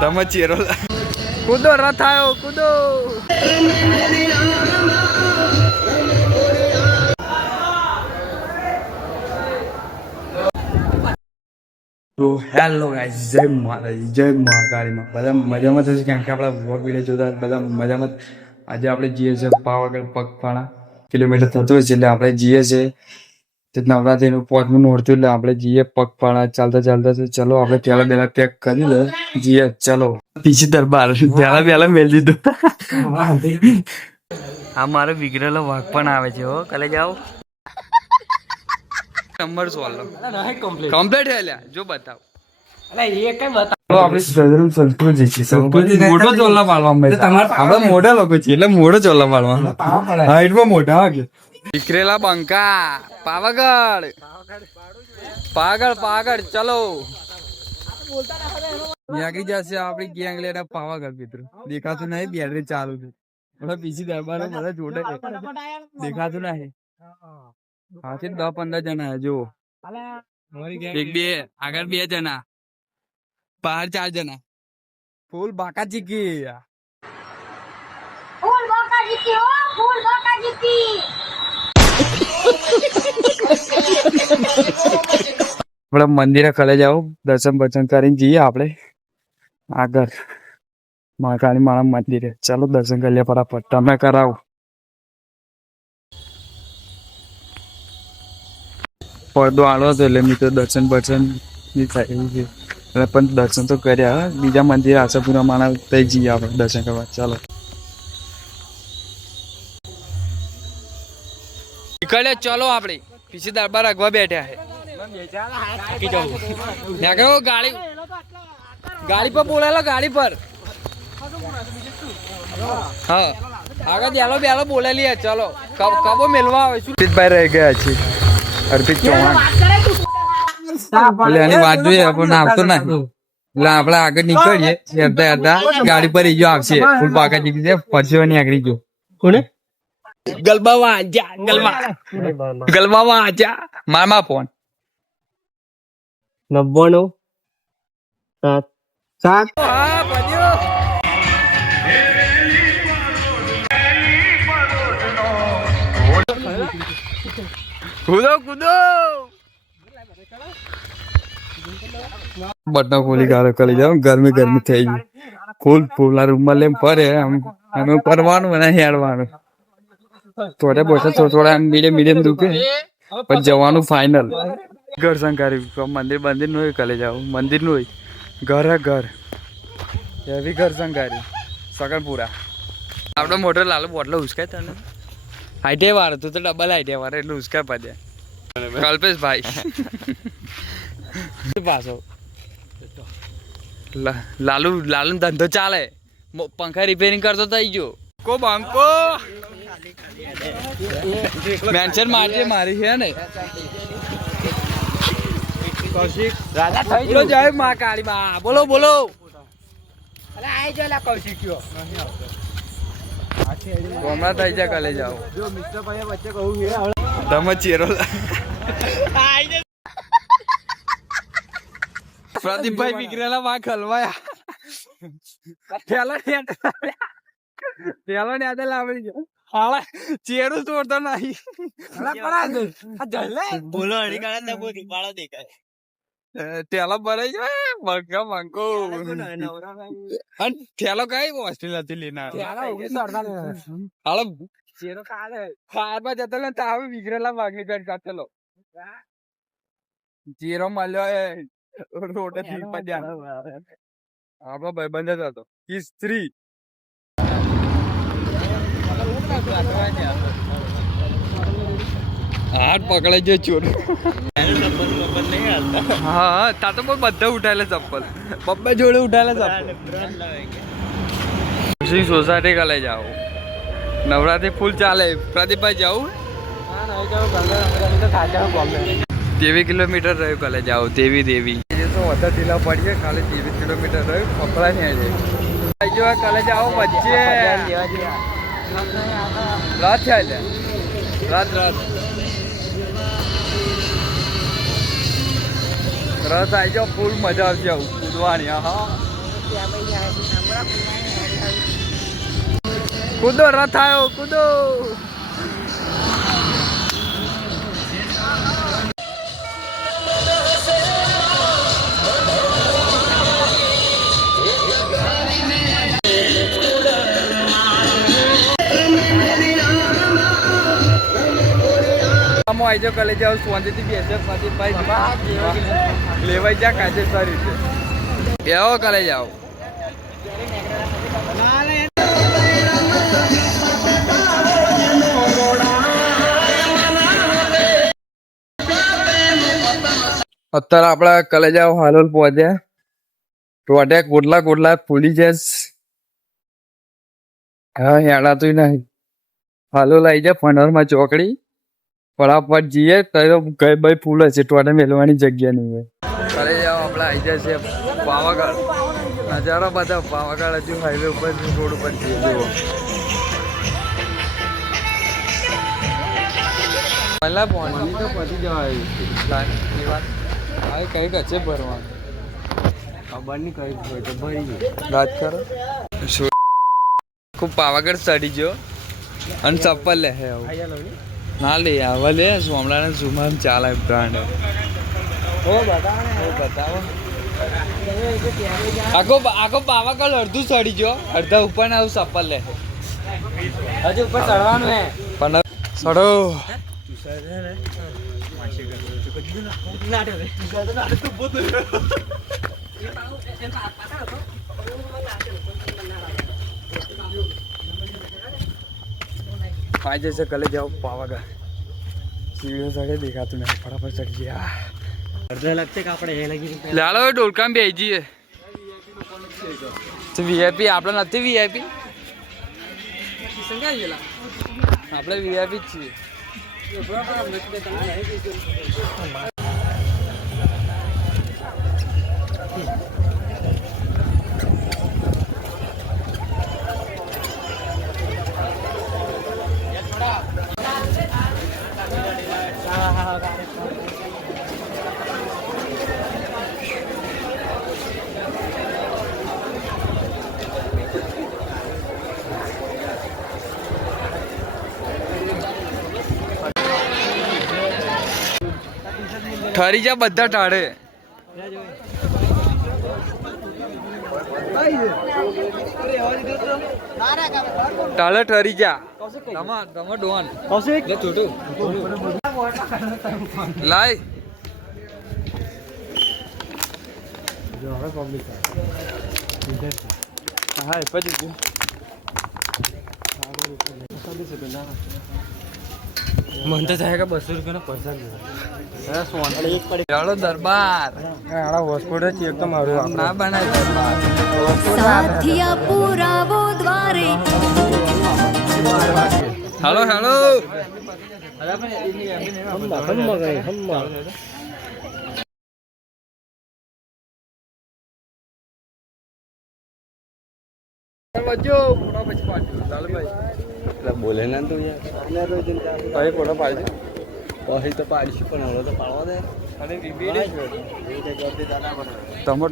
તમે ચેરો કૂદો રથ આવ્યો કૂદો. તો હેલો ગાઈસ જય માતાજી જય મહાકાળીમાં બધા મજામાં થશે કેમ કે આપણા વોક વીડિયો જોતા બધા મજામાં આજે આપણે જઈએ છીએ પાવાગઢ પગપાળા. કિલોમીટર થતું હોય છે એટલે આપણે જઈએ છીએ. તે નવરાત્રીનું પોચમું નોડતું એટલે આપણે જઈએ પગપાળા ચાલતા ચાલતા તો ચલો આપણે પેલા પહેલા પેક કરી લે જઈએ ચલો. પીછી દરબાર. પેલા પેલા મેળ દીધું. હા મારો વિગ્રહેલો વાઘ પણ આવે છે હો. કાલે જાઓ. નંબર સોલ્વ કમ્પ્લીટ થયેલા જો બતાવ. મોટો લોકો છે એટલે મોટો ચોલ્લા પાડવા હાઈટમાં મોટા હા કે વિખરેલા બંકા પાવાગઢ પાગળ પાગળ ચલો આગળ જશે આપણી ગેંગ લઈને પાવાગઢ મિત્રો દેખાતું નહીં બેટરી ચાલુ છે બધા પીછી દરબાર બધા જોડે છે. દેખાતું નહીં હા છે દસ પંદર જણા છે, જો એક બે આગળ બે જણા બહાર ચાર જણા ફૂલ બાકા ચીકી ફૂલ બોકા જીતી હો ફૂલ બોકા જીતી આપણે મંદિરે ખલે જાવ દર્શન બર્શન કરીને જઈએ આપણે. આગળ. મહાકાળી માળા મંદિરે. ચાલો દર્શન કરી લે ફટાફટ. તમે કરાવો. પડદો આડો હતો એટલે મિત્રો દર્શન બર્શન નહીં થાય એવું છે. એટલે પણ દર્શન તો કર્યા. બીજા મંદિરે આશાપુરા માણા તઈ જઈએ આપણે દર્શન કરવા. ચાલો. નીકળે ચલો આપણે. પીછી દરબાર અગવા બેઠ્યા છે. ગાડી ગાડી પર બોલાયેલો ગાડી પર. હા. આગળ બેલો બેલો બોલેલી હે ચલો. કબ- મેલવા આવે શું અર્પિતભાઈ રહી ગયા છે. અર્પિત ચૌહાણ. એની વાત જોઈએ પણ આવતો નહીં. એટલે આપણે આગળ નીકળીએ. હેરતા હેરતા ગાડી પર ઈજો આવશે. ફૂલ પાકા જીકી છે પરસેવાની આગળ જો. કોને? ગલબા આજા ગલબા. ગલબા આજા. મારમા ફોન નવ્વાણું સાત. સાત. કૂદો કૂદો. બટન ખોલી ગાળો કરી જાવ ગરમી ગરમી થઈ ગઈ. ફૂલ ફૂલ રૂમ રૂમમાં લઈને ફરે આમ અમે ફરવાનું અને હેડવાનું. થોડે બોટે થોડા થોડા મીડિયમ મીડિયમ દુખે પણ જવાનું ફાઇનલ ઘર સંકારી મંદિર બંદિરનું હોય કલે જાવ મંદિરનું હોય ઘર હે ઘર એવી ઘર સંકારી સગનપુરા આપડે મોટો લાલુ બોટલો ઉસકાય તને હાઈટે વાર તું તો ડબલ હાઈટે વાર એટલે ઉસકાય પડે કલ્પેશ ભાઈ પાછો લાલુ લાલુ નો ધંધો ચાલે પંખા રિપેરિંગ કરતો થઈ ગયો કો બંકો મેન્શન મારજે મારી છે ને. બોલો જય માં કાળી માં. બોલો બોલો. હમણાં થઈ જાય કાલે જાઓ તમે ચેરો પ્રદીપભાઈ વિગરેલા માં ખલવાયા પેલા ને પેલા ને આદે લાવડી ગયો હાલા ચેડું તોડતો નહીં. બોલો અડી કાઢે તો બહુ રૂપાળો દેખાય. ટેલો ભરાઈ જાય બંકો બંકો અને ઠેલો કઈ હોસ્ટેલ હતી લેના હાલો. ફાયરમાં જતો ને તાવે વિગરેલા વાગની પેટ કાઢેલો જીરો મળ્યો એ રોડે થી પડ્યા આપણો ભાઈબંધ જ હતો. સ્ત્રી. હાથ પકડાઈ છે ચોર. હા તા તો પણ બધા ઉઠાયેલા ચપ્પલ. પપ્પા જોડે ઉઠાયેલા ચપ્પલ. સિંહ સોસાયટી કાલે જાઓ. નવરાત્રી ફૂલ ચાલે. પ્રદીપભાઈ જાઉં તેવી કિલોમીટર રહ્યું કાલે જાઓ. તેવી દેવી. વધારે ઢીલા પડીએ ખાલી તેવી કિલોમીટર રહ્યું. કપડા ને આજે કાલે જાઓ વચ્ચે. રાત થયા લે રાત રાત. રસ આવી જાવ ફૂલ મજા આવશે આવું કૂદવાની હા કૂદો રથ આવ્યો કૂદો. આમ આવી જાઓ કલે જાઓ શાંતિથી બેસે લેવાઈ જા કાયદેસર રીતે. બેહો કલે આવો અત્યારે આપણા કલેજા હાલોલ પહોંચ્યા ટોટે કોટલા કોટલા ફૂલી છે. હા હેડાતું નહીં. હાલોલ આવી જાય ફનરમાં ચોકડી. ફટાફટ જઈએ તો કઈ ભાઈ ફૂલ હશે ટોટે મેળવાની જગ્યા નહીં હોય. જાઓ, આપણે આવી જશે પાવાગઢ. નજારો બધા પાવાગઢ હજુ હાઈવે ઉપર રોડ ઉપર જઈએ જુઓ. પહેલાં પહોંચી તો પછી જવાય. એ વાત હવે કંઈક હશે ભરવાનું? ખબર નહીં કઈ હોય તો ભરી વાત કરો. શું? ખૂબ પાવાગઢ ચડી ગયો. અને ચપ્પલ લે હે આવું. ના લે આવા લે સોમલાને સુમાન ચાલે બ્રાન્ડ. ઓ બતાવો ઓ બતાવો. આખો આખો પાવાગઢ અડધું ચડી ગયો. અડધા ઉપર ને આવું ચપ્પલ લે. હજુ ઉપર ચડવાનું હે. પણ સડો પાંચ જશે કલે જાઓ પાવાગઢ સીડીઓ ચડે, દેખાતું નહીં, ફટાફટ ચડી ગયા અડધા લાગશે કે આપણે એ લગી લાલો ડોલકામ બે જઈએ. વીઆઈપી આપણે નથી વીઆઈપી આપણે વીઆઈપી જ છીએ. ઠરી જા બધા ટાળે. ટાળે ઠરી જા. તમા તમા ડોન કૌશિક? છોટું. લાય. હા પછી ગયું. મન તો થાય કે બસો રૂપિયાનો પ્રસાદ દરબાર. હોસ્પિટલ છે એકદમ મારું ના બનાય દરબાર. સાથિયા પુરાવો હાલો હાલો. વજો હમમાં કઈ હમમાં બોલે ના તું યાર. ફોટો પાડજો. પછી તો પાડીશું પણ હવે તો પાડવા દે. અને તમે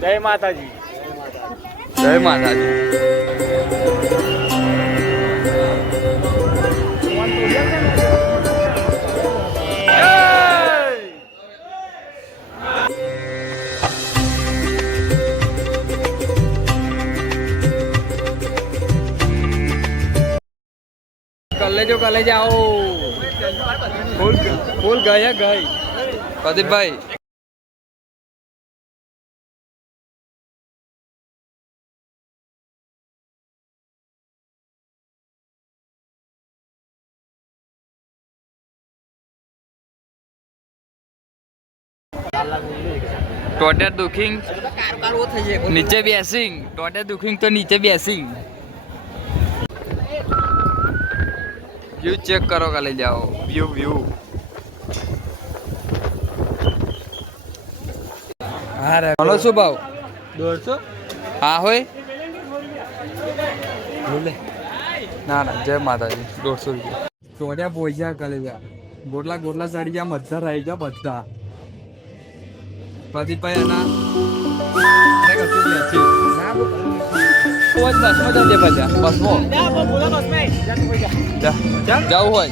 જય માતાજી. જય માતાજી. કલે કોલેજ આવો. ફૂલ ફૂલ ગયા ગઈ. પ્રદીપભાઈ. ટોટર દુખિંગ નીચે બેસિંગ ટોટર દુખિંગ તો નીચે બેસિંગ વ્યૂ ચેક કરો કાલે જાઓ. વ્યૂ વ્યૂ હા બોલો શું ભાવ? દોઢસો? હા હોય? ના ના જય માતાજી. દોઢસો રૂપિયા. ચોડિયા પહોંચ્યા કાલે જા ગોટલા ગોટલા ચડી ગયા બધા રહી ગયા બધા. પ્રદીપભાઈ એના કશું બસમાં જજે પાછા. બસમાં. જવું હોય.